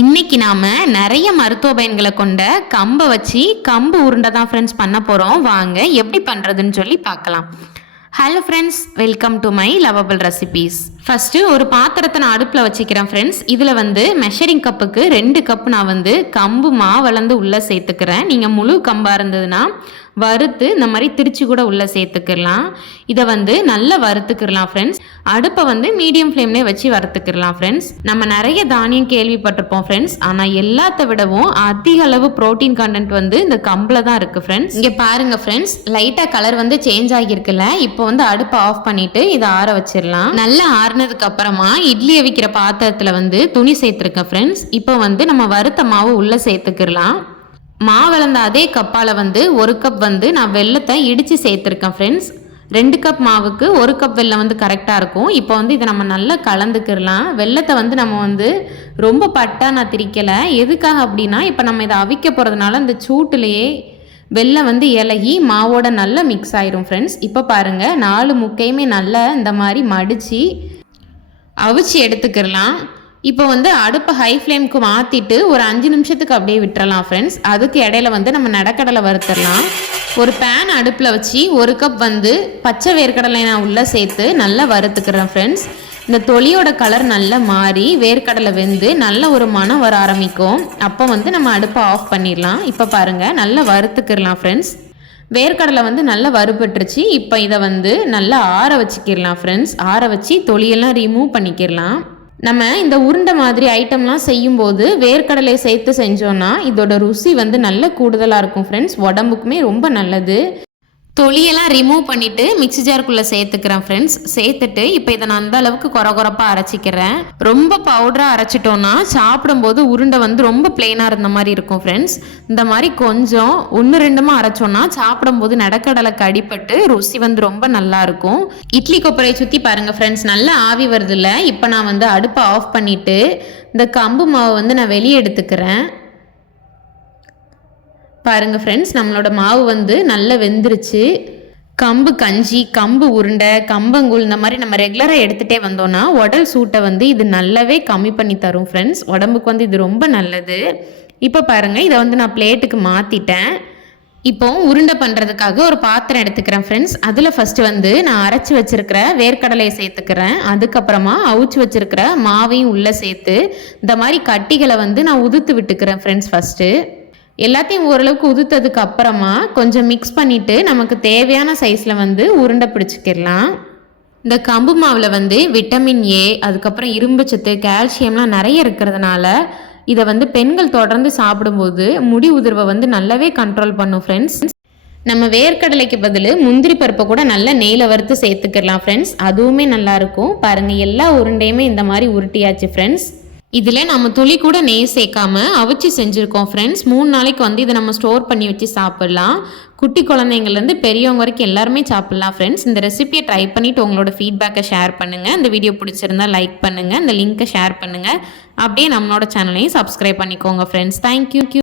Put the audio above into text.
இன்னைக்கு நாம நிறைய மருத்துவ பயன்களை கொண்ட கம்பை வச்சு கம்பு உருண்டை தான் ஃப்ரெண்ட்ஸ் பண்ண போகிறோம். வாங்க எப்படி பண்ணுறதுன்னு சொல்லி பார்க்கலாம். Hello friends, welcome to my lovable recipes. First ஒரு பாத்திரத்தை நான் அடுப்பில் வச்சுக்கிறேன் ஃப்ரெண்ட்ஸ். இதில் மெஷரிங் கப்புக்கு 2 கப் நான் கம்பு மாவளந்து உள்ளே சேர்த்துக்கிறேன். நீங்கள் முழு கம்பாக இருந்ததுன்னா வறுத்து இந்த மாதிரி திரிச்சு கூட உள்ளே சேர்த்துக்கிடலாம். இதை நல்லா வறுத்துக்கிடலாம் ஃப்ரெண்ட்ஸ். அடுப்பை மீடியம் ஃப்ளேம்லேயே வச்சு வறுத்துக்கிடலாம் ஃப்ரெண்ட்ஸ். நம்ம நிறைய தானியம் கேள்விப்பட்டிருப்போம் ஃப்ரெண்ட்ஸ், ஆனால் எல்லாத்த விடவும் அதிக அளவு ப்ரோட்டீன் கண்டென்ட் இந்த கம்பில் தான் இருக்குது ஃப்ரெண்ட்ஸ். இங்கே பாருங்கள் ஃப்ரெண்ட்ஸ், லைட்டாக கலர் சேஞ்ச் ஆகியிருக்குல்ல. இப்போ அடுப்பை ஆஃப் பண்ணிவிட்டு இதை ஆற வச்சிடலாம். நல்லா ஆறுனதுக்கு அப்புறமா இட்லி அவிக்கிற பாத்திரத்தில் துணி சேர்த்துருக்கேன் ஃப்ரெண்ட்ஸ். இப்போ நம்ம வறுத்த மாவு உள்ளே சேர்த்துக்கிடலாம். மாவளந்த அதே கப்பால் 1 கப் நான் வெல்லத்தை இடித்து சேர்த்துருக்கேன் ஃப்ரெண்ட்ஸ். 2 கப் மாவுக்கு 1 கப் வெல்லம் கரெக்டாக இருக்கும். இப்போ இதை நம்ம நல்லா கலந்துக்கிடலாம். வெல்லத்தை நம்ம ரொம்ப பட்டா நான் திரிக்கலை. எதுக்காக அப்படின்னா, இப்போ நம்ம இதை அவிக்க போகிறதுனால இந்த சூட்டுலேயே வெல்லம் இலகி மாவோட நல்லா மிக்ஸ் ஆயிரும் ஃப்ரெண்ட்ஸ். இப்போ பாருங்கள், 4 முக்கையுமே நல்லா இந்த மாதிரி மடித்து அவிச்சு எடுத்துக்கிடலாம். இப்போ அடுப்பை ஹை ஃப்ளேமுக்கு மாற்றிட்டு ஒரு 5 நிமிஷத்துக்கு அப்படியே விட்டுறலாம் ஃப்ரெண்ட்ஸ். அதுக்கு இடையில நம்ம நடக்கடலை வறுத்துடலாம். ஒரு பேன் அடுப்பில் வச்சு 1 கப் பச்சை வேர்க்கடலை நான் உள்ளே சேர்த்து நல்லா வறுத்துக்கிறேன் ஃப்ரெண்ட்ஸ். இந்த தொலியோட கலர் நல்லா மாறி வேர்க்கடலை வெந்து நல்ல ஒரு மனம் வர ஆரம்பிக்கும். அப்போ நம்ம அடுப்பை ஆஃப் பண்ணிடலாம். இப்போ பாருங்கள், நல்லா வறுத்துக்கிடலாம் ஃப்ரெண்ட்ஸ். வேர்க்கடலை நல்லா வறுபட்டுருச்சு. இப்போ இதை நல்லா ஆற வச்சுக்கிடலாம் ஃப்ரெண்ட்ஸ். ஆற வச்சு தொலியெல்லாம் ரிமூவ் பண்ணிக்கிடலாம். நம்ம இந்த உருண்டை மாதிரி ஐட்டம்லாம் செய்யும்போது வேர்க்கடலை சேர்த்து செஞ்சோன்னா இதோட ருசி நல்ல கூடுதலாக இருக்கும் ஃப்ரெண்ட்ஸ். உடம்புக்குமே ரொம்ப நல்லது. தொலியெல்லாம் ரிமூவ் பண்ணிவிட்டு மிக்ஸி ஜாருக்குள்ளே சேர்த்துக்கிறேன் ஃப்ரெண்ட்ஸ். சேர்த்துட்டு இப்போ இதை நான் அந்த அளவுக்கு குறகுறப்பாக அரைச்சிக்கிறேன். ரொம்ப பவுடராக அரைச்சிட்டோன்னா சாப்பிடும்போது உருண்டை ரொம்ப பிளெயினாக இருந்த மாதிரி இருக்கும் ஃப்ரெண்ட்ஸ். இந்த மாதிரி கொஞ்சம் 1-2 அரைச்சோன்னா சாப்பிடும்போது நடக்கடலை கடிப்பட்டு ருசி ரொம்ப நல்லாயிருக்கும். இட்லி கொப்பரையை சுற்றி பாருங்கள் ஃப்ரெண்ட்ஸ், நல்லா ஆவி வருதில்ல. இப்போ நான் அடுப்பை ஆஃப் பண்ணிவிட்டு இந்த கம்பு மாவை நான் வெளியே எடுத்துக்கிறேன். பாருங்கள் ஃப்ரெண்ட்ஸ், நம்மளோட மாவு நல்லா வெந்துருச்சு. கம்பு கஞ்சி, கம்பு உருண்டை, கம்பங்கூழ் இந்த மாதிரி நம்ம ரெகுலராக எடுத்துகிட்டே வந்தோன்னா உடல் சூட்டை இது நல்லாவே கம்மி பண்ணி தரும் ஃப்ரெண்ட்ஸ். உடம்புக்கு இது ரொம்ப நல்லது. இப்போ பாருங்கள், இதை நான் பிளேட்டுக்கு மாற்றிட்டேன். இப்போ உருண்டை பண்ணுறதுக்காக ஒரு பாத்திரம் எடுத்துக்கிறேன் ஃப்ரெண்ட்ஸ். அதில் ஃபஸ்ட்டு நான் அரைச்சி வச்சுருக்கிற வேர்க்கடலையை சேர்த்துக்கிறேன். அதுக்கப்புறமா அவிச்சு வச்சுருக்கிற மாவையும் உள்ளே சேர்த்து இந்த மாதிரி கட்டிகளை நான் உதுத்து விட்டுக்கிறேன் ஃப்ரெண்ட்ஸ். ஃபஸ்ட்டு எல்லாத்தையும் ஓரளவுக்கு உதுத்ததுக்கு அப்புறமா கொஞ்சம் மிக்ஸ் பண்ணிவிட்டு நமக்கு தேவையான சைஸில் உருண்டை பிடிச்சிக்கிடலாம். இந்த கம்பு மாவில் விட்டமின் ஏ, அதுக்கப்புறம் இரும்பு சத்து, கால்சியம்லாம் நிறைய இருக்கிறதுனால இதை பெண்கள் தொடர்ந்து சாப்பிடும்போது முடி உதிர்வை நல்லாவே கண்ட்ரோல் பண்ணும் ஃப்ரெண்ட்ஸ். நம்ம வேர்க்கடலைக்கு பதில் முந்திரி பருப்பை கூட நல்லா நெய்யில் வறுத்து சேர்த்துக்கிடலாம் ஃப்ரெண்ட்ஸ். அதுவுமே நல்லாயிருக்கும். பாருங்கள், எல்லா உருண்டையுமே இந்த மாதிரி உருட்டியாச்சு ஃப்ரெண்ட்ஸ். இதில் நம்ம துளி கூட நெய் சேர்க்காம அவிச்சு செஞ்சுருக்கோம் ஃப்ரெண்ட்ஸ். 3 நாளைக்கு இதை நம்ம ஸ்டோர் பண்ணி வச்சு சாப்பிட்லாம். குட்டி குழந்தைங்கள்லேருந்து பெரியவங்க வரைக்கும் எல்லாருமே சாப்பிட்லாம் ஃப்ரெண்ட்ஸ். இந்த ரெசிபியை ட்ரை பண்ணிவிட்டு உங்களோட ஃபீட்பேக்கை ஷேர் பண்ணுங்கள். இந்த வீடியோ பிடிச்சிருந்தா லைக் பண்ணுங்கள், இந்த லிங்க்கை ஷேர் பண்ணுங்கள். அப்படியே நம்மளோட சேனலையும் சப்ஸ்கிரைப் பண்ணிக்கோங்க ஃப்ரெண்ட்ஸ். தேங்க்யூ.